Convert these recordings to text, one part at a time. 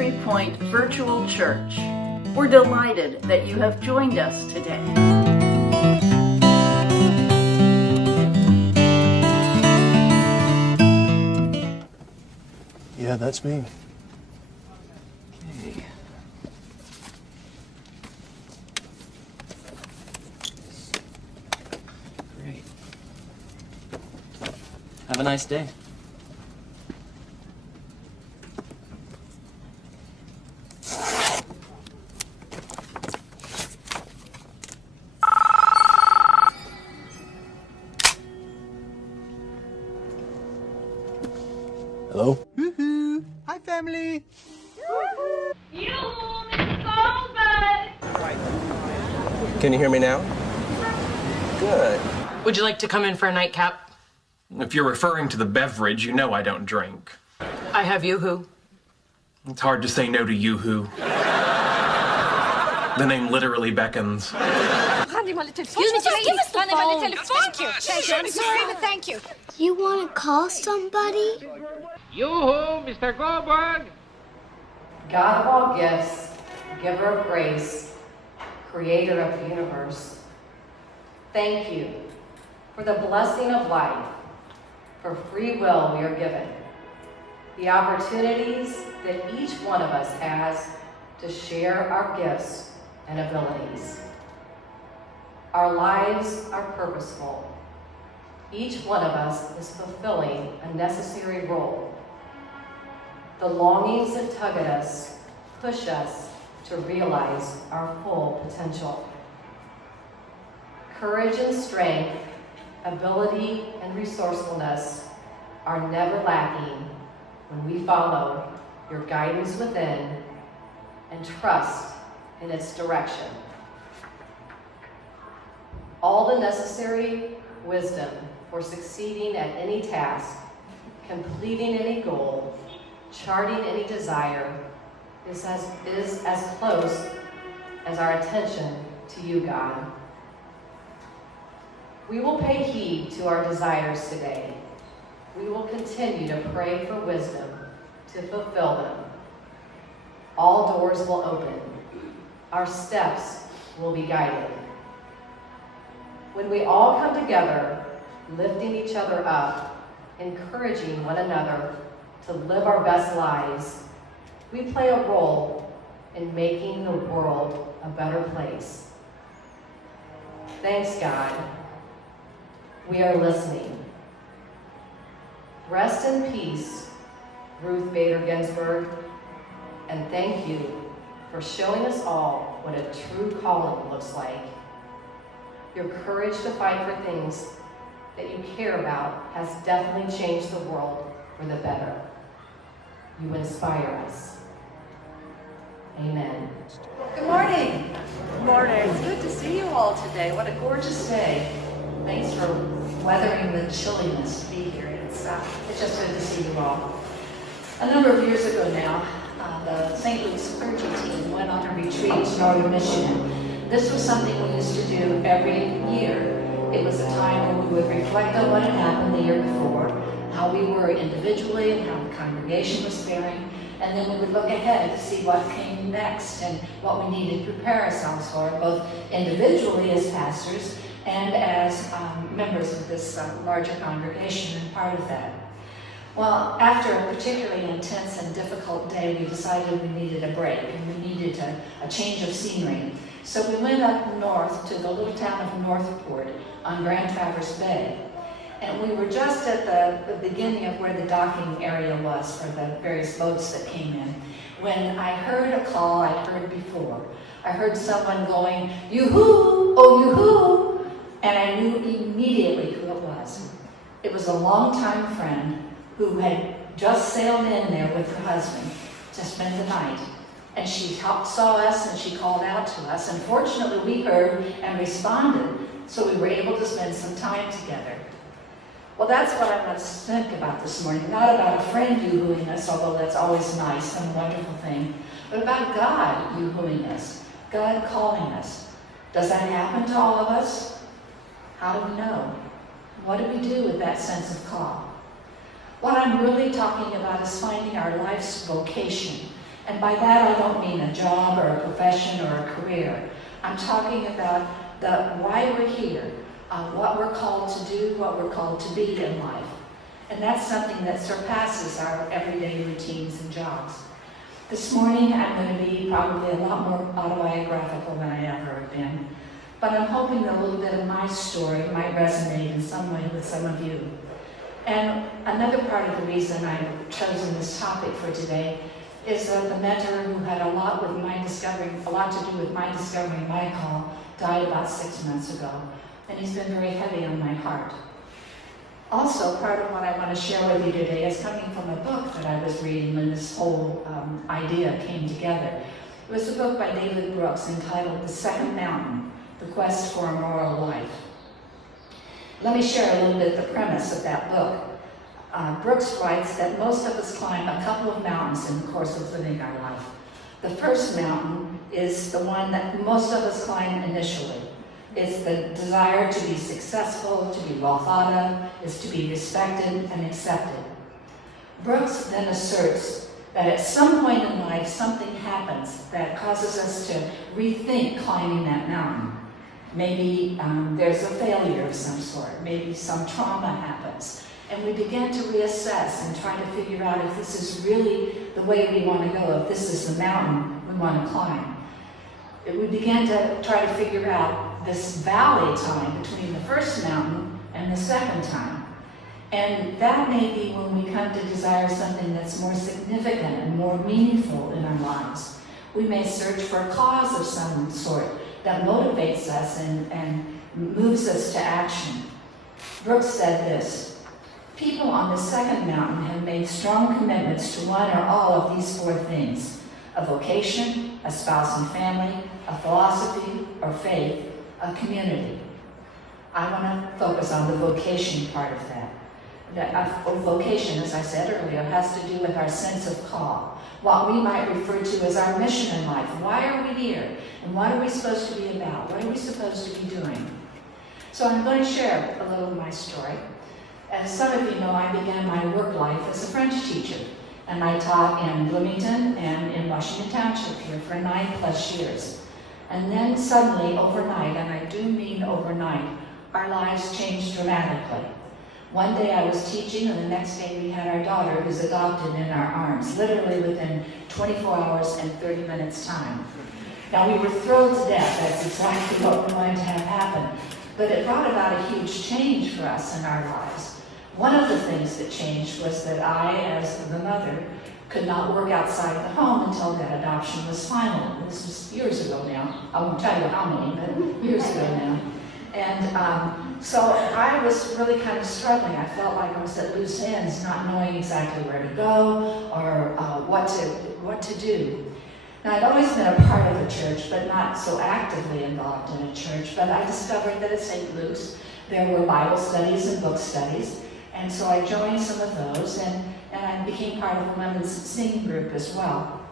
Entry Point Virtual Church. We're delighted that you have joined us today. Yeah, that's me. Okay. Great. Have a nice day. Hello? Woohoo! Hi, family! You, Mr. Goldberg! Can you hear me now? Good. Would you like to come in for a nightcap? If you're referring to the beverage, you know I don't drink. I have Yoo-hoo. It's hard to say no to Yoo-hoo. The name literally beckons. Excuse me, just give us the phone. Thank you. Thank you. I'm sorry, but thank you. You want to call somebody? Yoo-hoo, Mr. Goldberg! God of all gifts, giver of grace, creator of the universe, thank you for the blessing of life, for free will we are given, the opportunities that each one of us has to share our gifts and abilities. Our lives are purposeful. Each one of us is fulfilling a necessary role. The longings that tug at us push us to realize our full potential. Courage and strength, ability and resourcefulness are never lacking when we follow your guidance within and trust in its direction. All the necessary wisdom for succeeding at any task, completing any goal, charting any desire is as close as our attention to you, God. We will pay heed to our desires today. We will continue to pray for wisdom to fulfill them. All doors will open. Our steps will be guided. When we all come together, lifting each other up, encouraging one another to live our best lives, we play a role in making the world a better place. Thanks, God. We are listening. Rest in peace, Ruth Bader Ginsburg, and thank you for showing us all what a true calling looks like. Your courage to fight for things that you care about has definitely changed the world for the better. You inspire us. Amen. Good morning. Good morning. It's good to see you all today. What a gorgeous day. Thanks for weathering the chilliness to be here. It's just good to see you all. A number of years ago now, the St. Louis clergy team went on a retreat to northern Michigan. This was something we used to do every year. It was a time when we would reflect on what had happened the year before, how we were individually and how the congregation was faring, and then we would look ahead to see what came next and what we needed to prepare ourselves for, both individually as pastors and as members of this larger congregation and part of that. Well, after a particularly intense and difficult day, we decided we needed a break and we needed a change of scenery. So we went up north to the little town of Northport on Grand Traverse Bay. And we were just at the beginning of where the docking area was for the various boats that came in, when I heard a call I'd heard before. I heard someone going, "Yoo-hoo! Oh, yoo-hoo!" And I knew immediately who it was. It was a longtime friend who had just sailed in there with her husband to spend the night. And she saw us and she called out to us. And fortunately, we heard and responded, so we were able to spend some time together. Well, that's what I want to think about this morning. Not about a friend yoo-hooing us, although that's always nice and a wonderful thing, but about God yoo-hooing us, God calling us. Does that happen to all of us? How do we know? What do we do with that sense of call? What I'm really talking about is finding our life's vocation And by that, I don't mean a job or a profession or a career. I'm talking about why we're here, what we're called to do, what we're called to be in life. And that's something that surpasses our everyday routines and jobs. This morning, I'm going to be probably a lot more autobiographical than I ever have been. But I'm hoping that a little bit of my story might resonate in some way with some of you. And another part of the reason I've chosen this topic for today is that the mentor who had a lot to do with my discovering my call died about 6 months ago. And he's been very heavy on my heart. Also, part of what I want to share with you today is coming from a book that I was reading when this whole idea came together. It was a book by David Brooks entitled The Second Mountain, The Quest for a Moral Life. Let me share a little bit the premise of that book. Brooks writes that most of us climb a couple of mountains in the course of living our life. The first mountain is the one that most of us climb initially. It's the desire to be successful, to be well thought of, is to be respected and accepted. Brooks then asserts that at some point in life, something happens that causes us to rethink climbing that mountain. Maybe there's a failure of some sort, maybe some trauma happens, and we begin to reassess and try to figure out if this is really the way we want to go, if this is the mountain we want to climb. We begin to try to figure out this valley time between the first mountain and the second time. And that may be when we come to desire something that's more significant and more meaningful in our lives. We may search for a cause of some sort that motivates us and moves us to action. Brooks said this: people on the second mountain have made strong commitments to one or all of these four things: a vocation, a spouse and family, a philosophy or faith, a community. I want to focus on the vocation part of that. Vocation, as I said earlier, has to do with our sense of call, what we might refer to as our mission in life. Why are we here? And what are we supposed to be about? What are we supposed to be doing? So I'm going to share a little of my story. As some of you know, I began my work life as a French teacher, and I taught in Bloomington and in Washington Township here for 9+ years. And then suddenly, overnight, and I do mean overnight, our lives changed dramatically. One day I was teaching, and the next day we had our daughter, who's adopted, in our arms, literally within 24 hours and 30 minutes time. Now, we were thrilled to death. That's exactly what we wanted to have happen. But it brought about a huge change for us in our lives. One of the things that changed was that I, as the mother, could not work outside the home until that adoption was final. This was years ago now. I won't tell you how many, but years ago now. And so I was really kind of struggling. I felt like I was at loose ends, not knowing exactly where to go or what to do. Now, I'd always been a part of a church, but not so actively involved in a church. But I discovered that at St. Luke's, there were Bible studies and book studies. And so I joined some of those, and I became part of a women's singing group as well.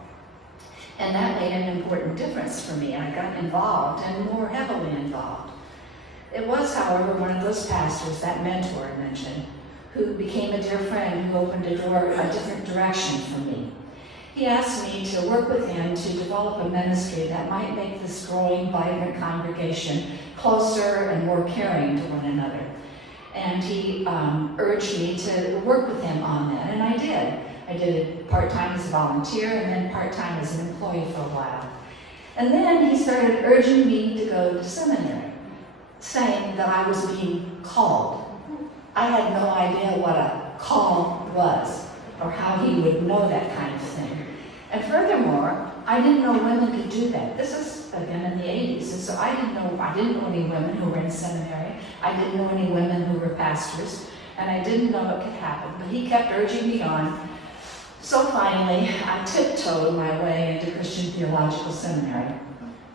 And that made an important difference for me. I got involved, and more heavily involved. It was, however, one of those pastors, that mentor I mentioned, who became a dear friend, who opened a door, a different direction for me. He asked me to work with him to develop a ministry that might make this growing, vibrant congregation closer and more caring to one another. And he urged me to work with him on that, and I did. I did it part-time as a volunteer and then part-time as an employee for a while. And then he started urging me to go to seminary, saying that I was being called. I had no idea what a call was or how he would know that kind of thing. And furthermore, I didn't know women could do that. This is, again, in the 80s, and so I didn't know any women who were in seminary. I didn't know any women who were pastors, and I didn't know what could happen. But he kept urging me on. So finally, I tiptoed my way into Christian Theological Seminary.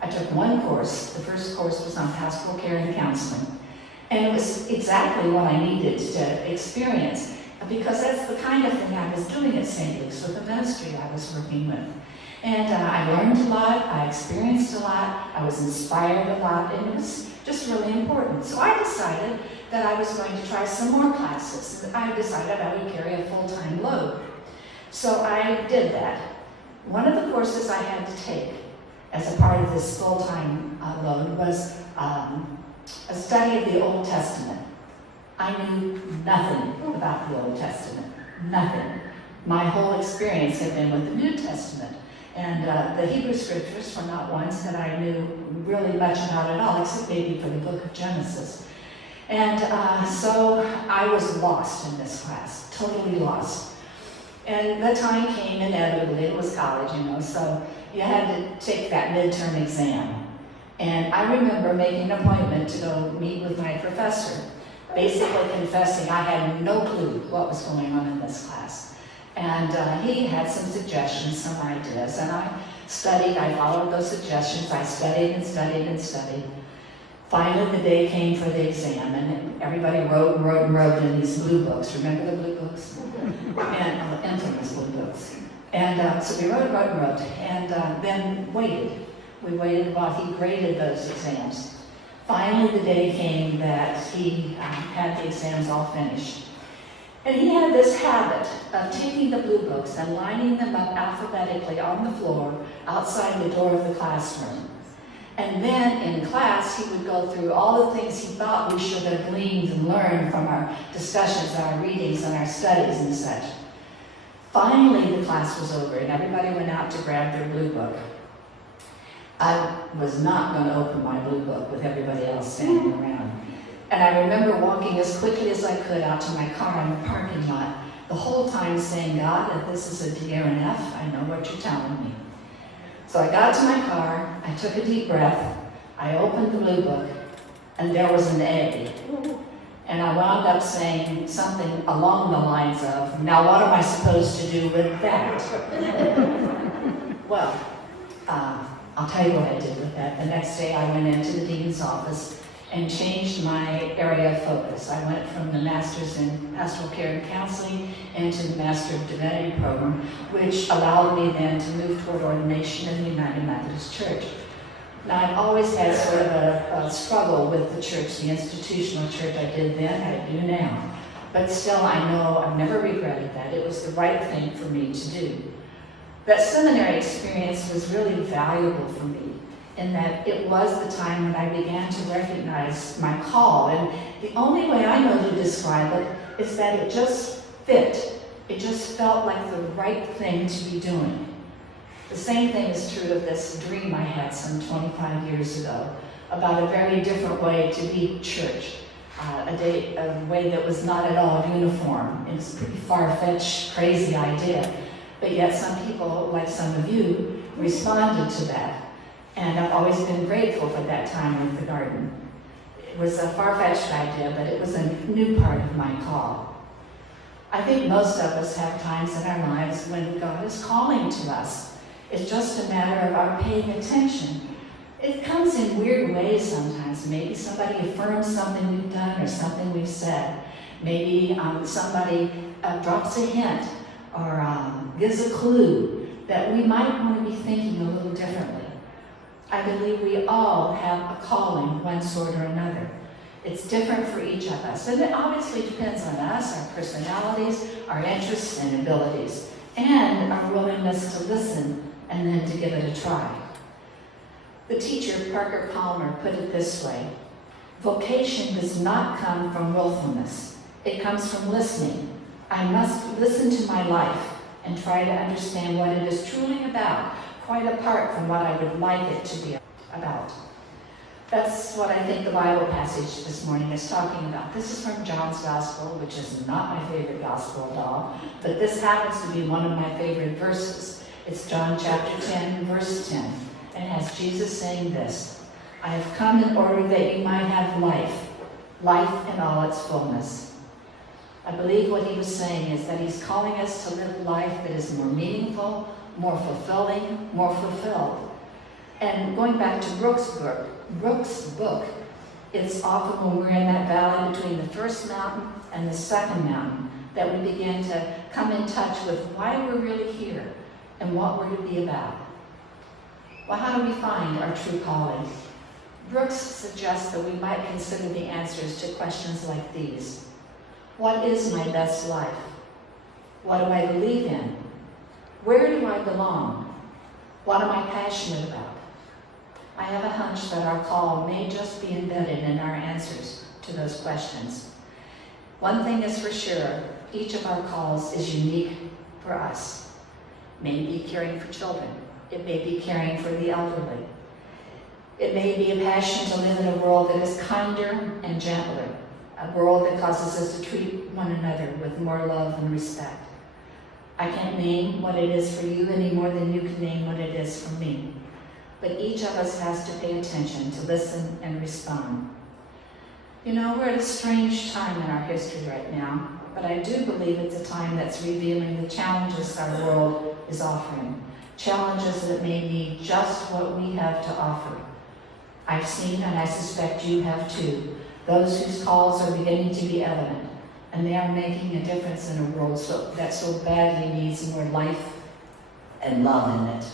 I took one course. The first course was on pastoral care and counseling. And it was exactly what I needed to experience, because that's the kind of thing I was doing at St. Luke's with the ministry I was working with. And I learned a lot, I experienced a lot, I was inspired a lot, and it was just really important. So I decided that I was going to try some more classes. I decided I would carry a full-time load. So I did that. One of the courses I had to take as a part of this full-time load was a study of the Old Testament. I knew nothing about the Old Testament, nothing. My whole experience had been with the New Testament. And the Hebrew scriptures were not ones that I knew really much about at all, except maybe for the book of Genesis. And so I was lost in this class, totally lost. And the time came inevitably, it was college, so you had to take that midterm exam. And I remember making an appointment to go meet with my professor, basically confessing I had no clue what was going on in this class. And he had some suggestions, some ideas, and I studied, I followed those suggestions, I studied and studied and studied. Finally, the day came for the exam, and everybody wrote and wrote and wrote in these blue books. Remember the blue books? And infamous blue books. And so we wrote and wrote and wrote, and then waited. We waited while he graded those exams. Finally, the day came that he had the exams all finished. And he had this habit of taking the blue books and lining them up alphabetically on the floor outside the door of the classroom. And then in class, he would go through all the things he thought we should have gleaned and learned from our discussions, our readings, and our studies and such. Finally, the class was over, and everybody went out to grab their blue book. I was not going to open my blue book with everybody else standing around. And I remember walking as quickly as I could out to my car in the parking lot, the whole time saying, God, if this is a D or an F, I know what you're telling me. So I got to my car, I took a deep breath, I opened the blue book, and there was an A. And I wound up saying something along the lines of, now what am I supposed to do with that? Well, I'll tell you what I did with that. The next day I went into the dean's office and changed my area of focus. I went from the Master's in Pastoral Care and Counseling into the Master of Divinity program, which allowed me then to move toward ordination in the United Methodist Church. Now, I've always had sort of a struggle with the church, the institutional church. I did then, I do now. But still, I know I've never regretted that. It was the right thing for me to do. That seminary experience was really valuable for me, in that it was the time when I began to recognize my call. And the only way I know to describe it is that it just fit. It just felt like the right thing to be doing. The same thing is true of this dream I had some 25 years ago about a very different way to be church, a way that was not at all uniform. It was a pretty far-fetched, crazy idea, but yet some people, like some of you, responded to that. And I've always been grateful for that time with the garden. It was a far-fetched idea, but it was a new part of my call. I think most of us have times in our lives when God is calling to us. It's just a matter of our paying attention. It comes in weird ways sometimes. Maybe somebody affirms something we've done or something we've said. Maybe somebody drops a hint or gives a clue that we might want to be thinking a little differently. I believe we all have a calling, one sort or another. It's different for each of us, and it obviously depends on us, our personalities, our interests and abilities, and our willingness to listen and then to give it a try. The teacher, Parker Palmer, put it this way: vocation does not come from willfulness. It comes from listening. I must listen to my life and try to understand what it is truly about, quite apart from what I would like it to be about. That's what I think the Bible passage this morning is talking about. This is from John's Gospel, which is not my favorite gospel at all, but this happens to be one of my favorite verses. It's John chapter 10, verse 10, and it has Jesus saying this: I have come in order that you might have life, life in all its fullness. I believe what he was saying is that he's calling us to live life that is more meaningful, more fulfilling, more fulfilled. And going back to Brooks' book, it's often when we're in that valley between the first mountain and the second mountain that we begin to come in touch with why we're really here and what we're to be about. Well, how do we find our true calling? Brooks suggests that we might consider the answers to questions like these. What is my best life? What do I believe in? Where do I belong? What am I passionate about? I have a hunch that our call may just be embedded in our answers to those questions. One thing is for sure, each of our calls is unique for us. It may be caring for children. It may be caring for the elderly. It may be a passion to live in a world that is kinder and gentler, a world that causes us to treat one another with more love and respect. I can't name what it is for you any more than you can name what it is for me. But each of us has to pay attention, to listen and respond. You know, we're at a strange time in our history right now, but I do believe it's a time that's revealing the challenges our world is offering, challenges that may need just what we have to offer. I've seen, and I suspect you have too, those whose calls are beginning to be evident, and they are making a difference in a world that so badly needs more life and love in it.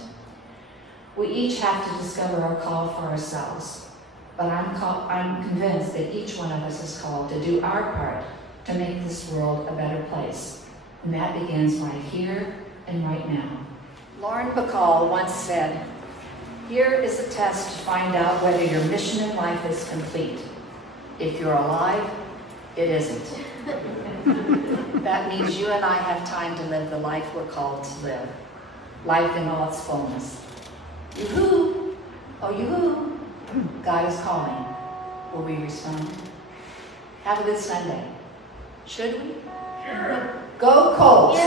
We each have to discover our call for ourselves, but I'm convinced that each one of us is called to do our part to make this world a better place, and that begins right here and right now. Lauren Bacall once said, "Here is a test to find out whether your mission in life is complete. If you're alive, it isn't." That means you and I have time to live the life we're called to live. Life in all its fullness. Yoo-hoo! Oh, yoo-hoo! God is calling. Will we respond? Have a good Sunday. Should we? Sure. Go Colts!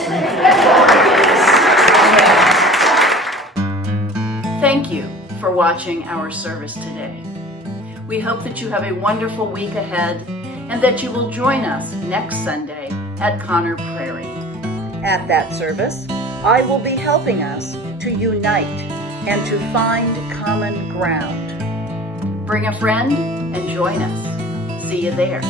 Thank you for watching our service today. We hope that you have a wonderful week ahead and that you will join us next Sunday at Connor Prairie. At that service, I will be helping us to unite and to find common ground. Bring a friend and join us. See you there.